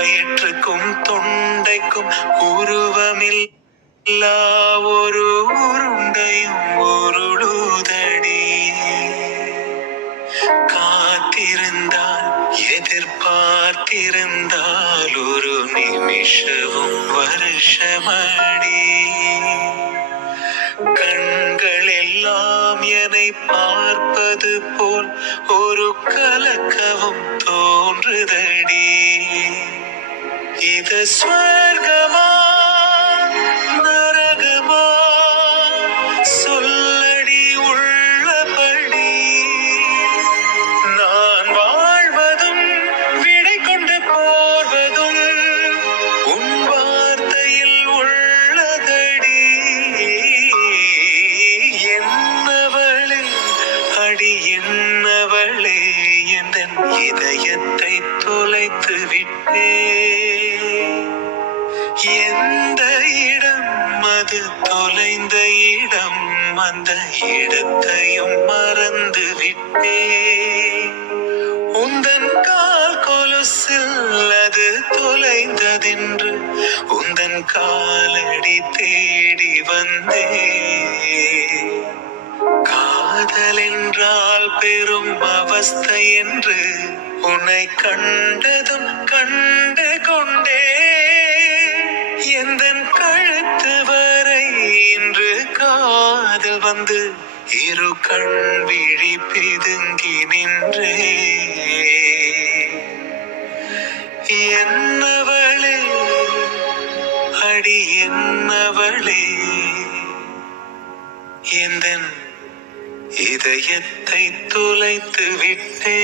வயிற்றுக்கும் தொண்டைக்கும் உருவமில்லா ஒரு உருண்டையும் உருளுதடி. காத்திருந்தால் எதிர்பார்த்திருந்தால் ஒரு நிமிஷமும் வருஷமடி. கண்கள் எல்லாம் என்னை பார்ப்பது போல் ஒரு கலக்கவும் தோன்றுதடி. இது ஸ்வர்கமா நரகமா சொல்லடி உள்ளபடி. நான் வாழ்வதும் விடை கொண்டு போவதும் உன் வார்த்தையில் உள்ளதடி. என்னவளே அடி என்னவளே என் இதயத்தை தொலைத்து விட்டே. எந்த இடம் அது தொலைந்த இடம், அந்த இடத்தையும் மறந்து விட்டே. உந்தன் கால் கொலுசில் அது தொலைந்ததென்று உந்தன் காலடி தேடி வந்தே. காதல் என்றால் பெரும் அவஸ்தை என்று உன்னை கண்டதும் கண்டு கொண்டே. எந்தன் கழுத்து வரை இன்று காதல் வந்து இரு கண் விழி பிதுங்கி நின்றே. என்னவளே அடி என்னவளே எந்தன் இதயத்தை தொலைத்து விட்டே.